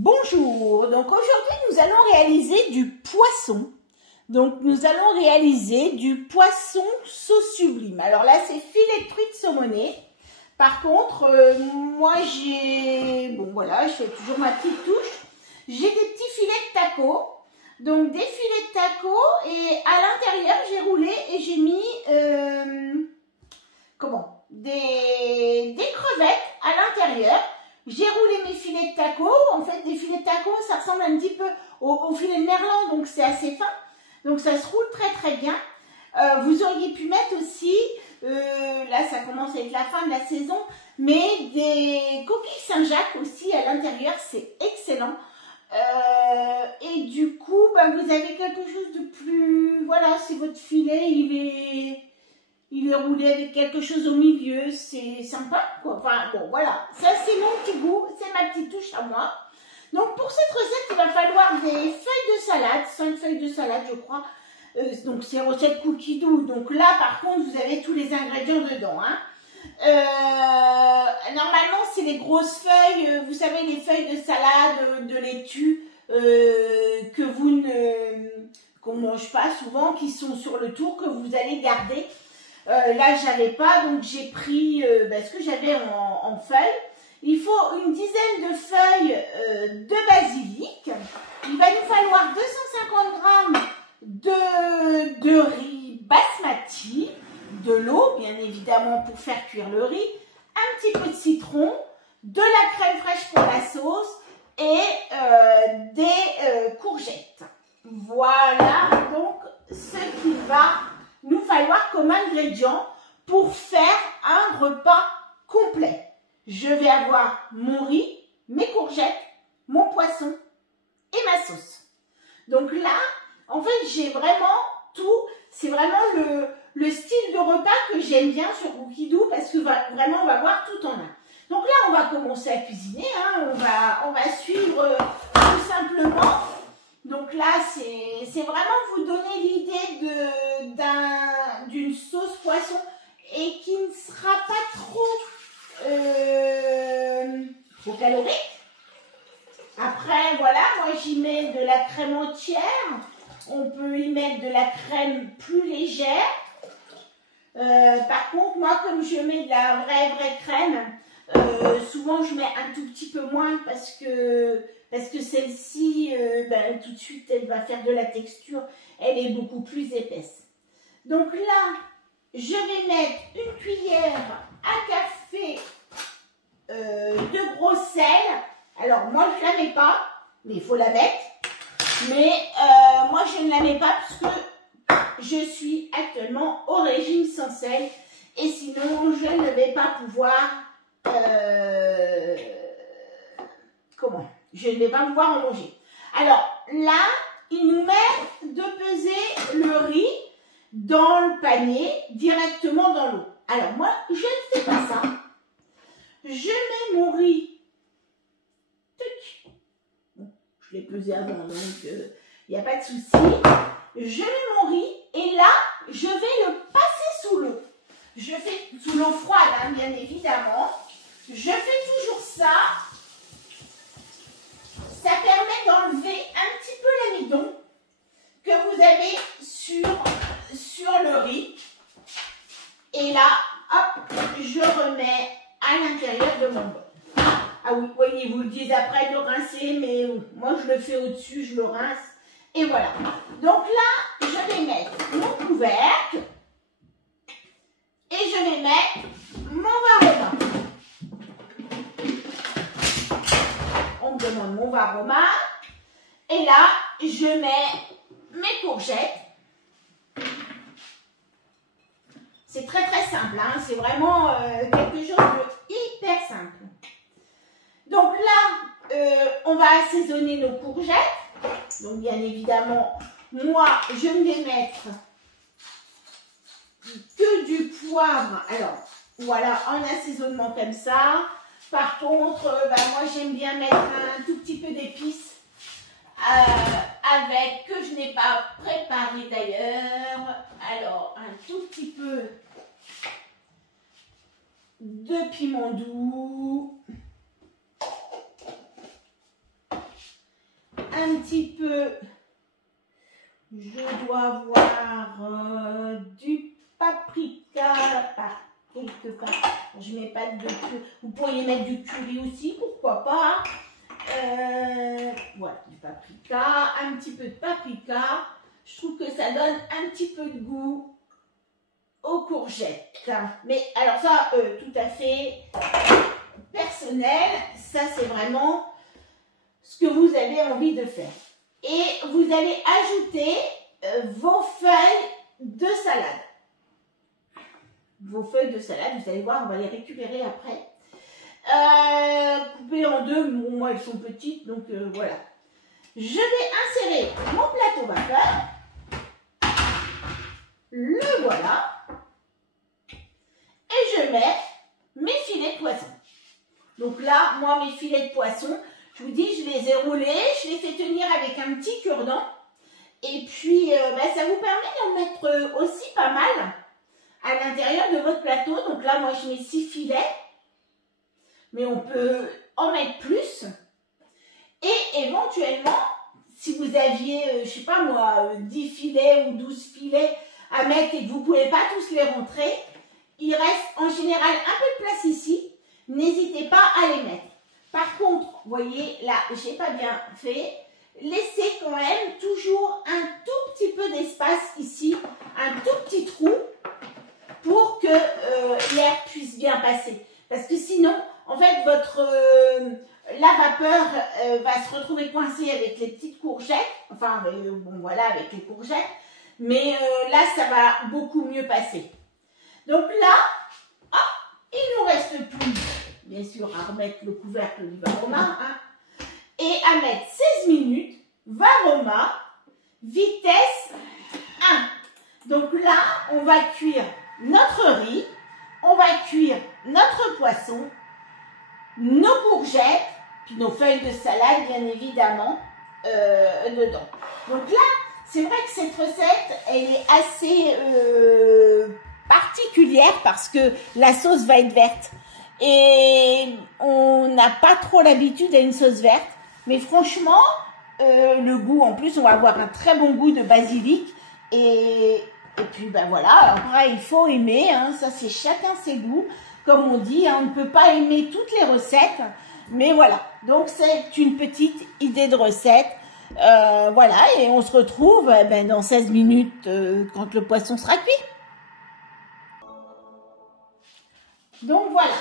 Bonjour, donc aujourd'hui nous allons réaliser du poisson. Donc nous allons réaliser du poisson sauce sublime. Alors là c'est filet de truite saumonée. Par contre, moi j'ai, bon voilà, je fais toujours ma petite touche. J'ai des petits filets de taco. Donc des filets de taco et à l'intérieur j'ai roulé et j'ai mis, des crevettes à l'intérieur. J'ai roulé mes filets de taco. En fait, des filets de taco, ça ressemble un petit peu au filet de merlan, donc c'est assez fin. Donc ça se roule très très bien. Vous auriez pu mettre aussi, là ça commence à être la fin de la saison, mais des coquilles Saint-Jacques aussi à l'intérieur, c'est excellent. Et du coup, vous avez quelque chose de plus, voilà, c'est votre filet, il est roulé avec quelque chose au milieu, c'est sympa, quoi. Enfin, bon, voilà. Ça, c'est mon petit goût, c'est ma petite touche à moi. Donc, pour cette recette, il va falloir des feuilles de salade, 5 feuilles de salade, je crois. Donc, c'est recette cookie doux. Donc là, par contre, vous avez tous les ingrédients dedans, hein. Normalement, c'est les grosses feuilles, vous savez, les feuilles de salade, de laitue, que vous qu'on mange pas souvent, qui sont sur le tour, que vous allez garder. Là, j'avais pas, donc j'ai pris ce que j'avais en feuilles. Il faut une dizaine de feuilles de basilic. Il va nous falloir 250 grammes de riz basmati, de l'eau, bien évidemment, pour faire cuire le riz, un petit peu de citron, de la crème fraîche pour la sauce et des courgettes. Voilà donc ce qu'il va nous falloir comme ingrédient pour faire un repas complet. Je vais avoir mon riz, mes courgettes, mon poisson et ma sauce. Donc là, en fait, j'ai vraiment tout. C'est vraiment le style de repas que j'aime bien sur Cookie Doux parce que vraiment, on va voir tout en un. Donc là, on va commencer à cuisiner. Hein. On va suivre tout simplement. Donc là, c'est vraiment vous donner l'idée d'une sauce poisson et qui ne sera pas trop calorique. Après, voilà, moi j'y mets de la crème entière. On peut y mettre de la crème plus légère. Par contre, moi, comme je mets de la vraie crème, souvent je mets un tout petit peu moins parce que celle-ci, tout de suite, elle va faire de la texture. Elle est beaucoup plus épaisse. Donc là, je vais mettre une cuillère à café de gros sel. Alors, moi, je ne la mets pas, mais il faut la mettre. Mais moi, je ne la mets pas parce que je suis actuellement au régime sans sel. Et sinon, je ne vais pas pouvoir... Je ne vais pas pouvoir en manger. Alors là, il nous met de peser le riz dans le panier, directement dans l'eau. Alors moi, je ne fais pas ça. Je mets mon riz. Je l'ai pesé avant, donc il n'y a pas de souci. Je mets mon riz et là, je vais le passer sous l'eau. Je fais sous l'eau froide, hein, bien évidemment. Je fais toujours ça. Ça permet d'enlever un petit peu l'amidon que vous avez sur le riz. Et là, hop, je remets à l'intérieur de mon bol. Ah oui, voyez, ils vous le disent après de rincer, mais moi je le fais au-dessus, je le rince. Et voilà. Donc là, je vais mettre mon couvercle et je vais mettre mon varoma. On me demande mon varoma. Et là, je mets mes courgettes. C'est très très simple, hein. C'est vraiment quelque chose de hyper simple. Donc là, on va assaisonner nos courgettes. Donc bien évidemment, moi, je ne vais mettre que du poivre. Alors, voilà, en assaisonnement comme ça. Par contre, moi j'aime bien mettre un tout petit peu d'épices que je n'ai pas préparé d'ailleurs. Alors, un tout petit peu de piment doux. un petit peu, je dois avoir du paprika par quelque part. Je mets pas de curry. Vous pourriez mettre du curry aussi, pourquoi pas. Voilà, du paprika, un petit peu de paprika. Je trouve que ça donne un petit peu de goût aux courgettes. Mais alors ça, tout à fait personnel. Ça, c'est vraiment ce que vous avez envie de faire. Et vous allez ajouter vos feuilles de salade. Vos feuilles de salade, vous allez voir, on va les récupérer après. Coupées en deux, bon, moi elles sont petites, donc voilà. Je vais insérer mon plateau vapeur. Le voilà. Et je mets mes filets de poisson. Donc là, moi, mes filets de poisson, je vous dis, je les ai roulés, je les fais tenir avec un petit cure-dent. Et puis, ça vous permet d'en mettre aussi pas mal à l'intérieur de votre plateau. Donc là, moi, je mets 6 filets. Mais on peut en mettre plus. Et éventuellement, si vous aviez, je sais pas moi, 10 filets ou 12 filets à mettre et que vous ne pouvez pas tous les rentrer, il reste en général un peu de place ici. N'hésitez pas à les mettre. Par contre, vous voyez, là, j'ai pas bien fait. Laissez quand même toujours un tout petit peu d'espace ici, un tout petit trou pour que l'air puisse bien passer. Parce que sinon, en fait, la vapeur va se retrouver coincée avec les petites courgettes. Enfin, bon, voilà, avec les courgettes. Mais là, ça va beaucoup mieux passer. Donc là, il nous reste plus, bien sûr, à remettre le couvercle du varoma, hein, et à mettre 16 minutes, varoma, vitesse 1. Donc là, on va cuire notre riz, on va cuire notre poisson, nos courgettes, puis nos feuilles de salade, bien évidemment, dedans. Donc là, c'est vrai que cette recette, elle est assez particulière parce que la sauce va être verte. Et on n'a pas trop l'habitude à une sauce verte. Mais franchement, le goût, en plus, on va avoir un très bon goût de basilic. Et puis, ben voilà, après, il faut aimer, hein, ça c'est chacun ses goûts. Comme on dit, hein, on ne peut pas aimer toutes les recettes. Mais voilà, donc c'est une petite idée de recette. Voilà, et on se retrouve dans 16 minutes quand le poisson sera cuit. Donc voilà,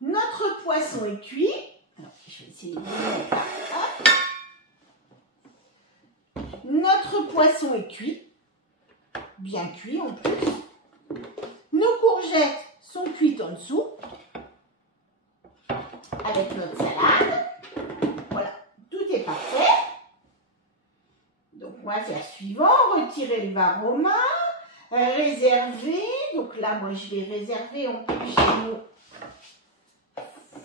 notre poisson est cuit. Alors, je vais essayer de le mettre là. Notre poisson est cuit, bien cuit en plus. Nos courgettes sont cuites en dessous, avec notre salade. Voilà, tout est parfait. Donc on va faire suivant, retirer le varoma. Réserver, donc là moi je vais réserver, en plus j'ai mon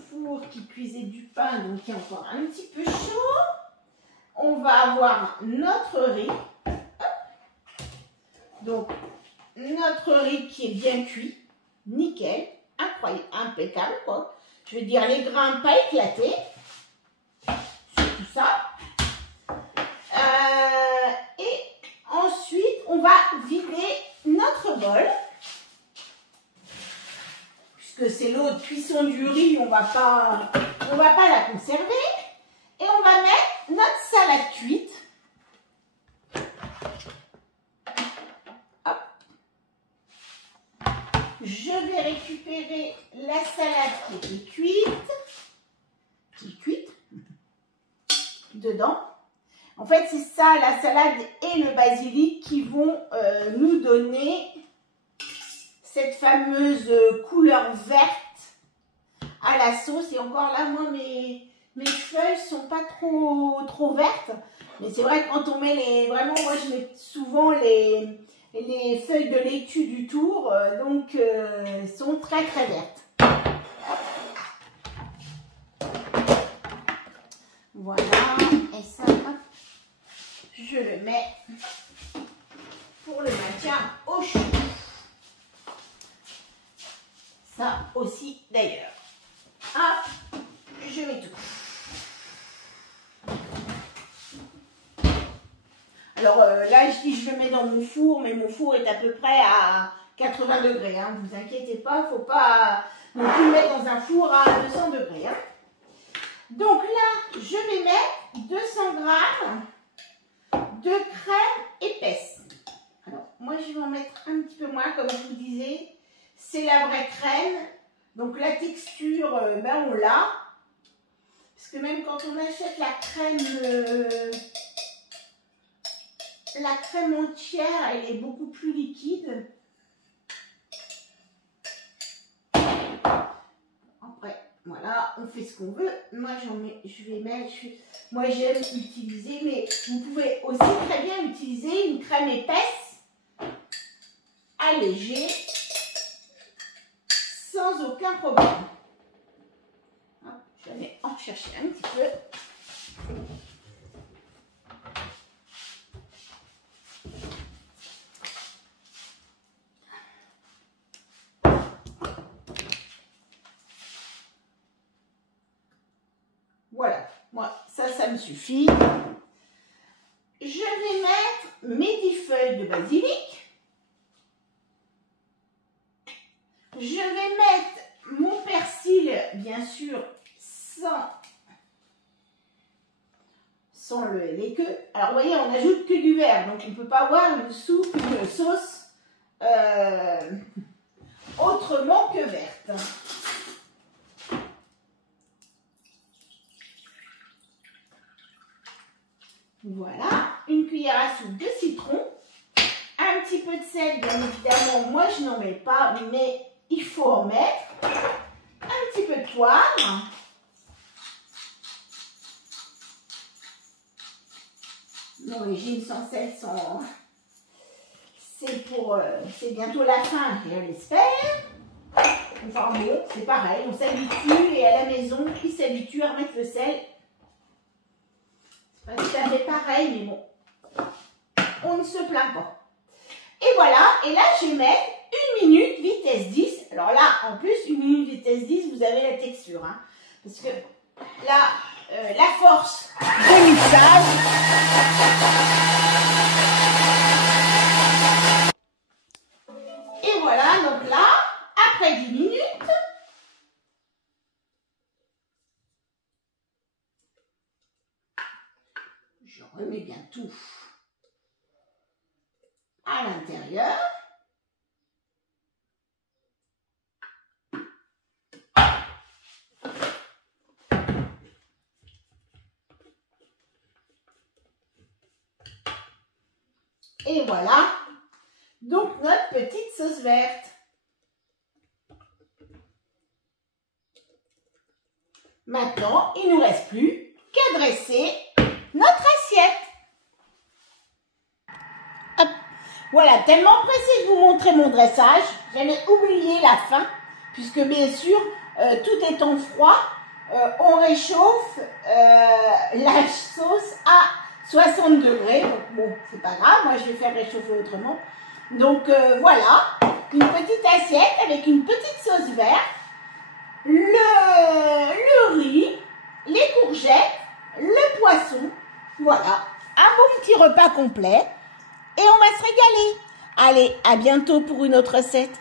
four qui cuisait du pain, donc il est encore un petit peu chaud. On va avoir notre riz, donc notre riz qui est bien cuit, nickel, incroyable, impeccable quoi. Je veux dire les grains pas éclatés, c'est tout ça. Et ensuite on va vider notre bol, puisque c'est l'eau de cuisson du riz, on va pas la conserver, et on va mettre notre salade cuite. Hop. Je vais récupérer la salade qui était cuite, dedans. En fait, c'est ça, la salade et le basilic qui vont nous donner cette fameuse couleur verte à la sauce. Et encore là, moi, mes feuilles sont pas trop vertes. Mais c'est vrai que quand on met vraiment, moi, je mets souvent les feuilles de laitue du tour. Donc, sont très vertes. Voilà. Et ça, je le mets pour le maintien au chaud. Ça aussi d'ailleurs. Je je le mets dans mon four, mais mon four est à peu près à 80 degrés. Hein. Ne vous inquiétez pas, faut pas non plus le mettre dans un four à 200 degrés. Hein. Donc là, je vais mettre 200 grammes de crème épaisse. Alors, moi, je vais en mettre un petit peu moins, comme je vous disais. C'est la vraie crème. Donc, la texture, ben, on l'a. Parce que même quand on achète la crème entière, elle est beaucoup plus liquide. Après, voilà, on fait ce qu'on veut. Moi, moi, j'aime utiliser, mais vous pouvez aussi très bien utiliser une crème épaisse, allégée, sans aucun problème. Hop, je vais en chercher un petit peu. Voilà, moi, ça me suffit. Je vais mettre mes 10 feuilles de basilic. Je vais mettre mon persil, bien sûr, sans les queues. Alors, vous voyez, on n'ajoute que du vert, donc on ne peut pas avoir une soupe, une sauce autrement que verte. Voilà, une cuillère à soupe de citron, un petit peu de sel, bien évidemment, moi je n'en mets pas, mais il faut en mettre, un petit peu de poivre, mon régime sans sel, c'est bientôt la fin, je l'espère. Enfin bon, c'est pareil, on s'habitue et à la maison, qui s'habitue à remettre le sel. Pas tout à fait pareil, mais bon, on ne se plaint pas. Et voilà, et là, je vais mettre 1 minute vitesse 10. Alors là, en plus, 1 minute vitesse 10, vous avez la texture. Hein, parce que là, la force de mixage. Et voilà, donc là, après 10 minutes, je remets bien tout à l'intérieur. Et voilà, donc notre petite sauce verte. Maintenant, il ne nous reste plus qu'à dresser notre assiette. Hop. Voilà, tellement pressée de vous montrer mon dressage, j'avais oublié la fin, puisque bien sûr, tout étant froid, on réchauffe la sauce à 60 degrés. Donc bon, c'est pas grave, moi je vais faire réchauffer autrement. Donc voilà, une petite assiette avec une petite sauce verte, le riz, les courgettes, le poisson. Voilà, un bon petit repas complet et on va se régaler. Allez, à bientôt pour une autre recette.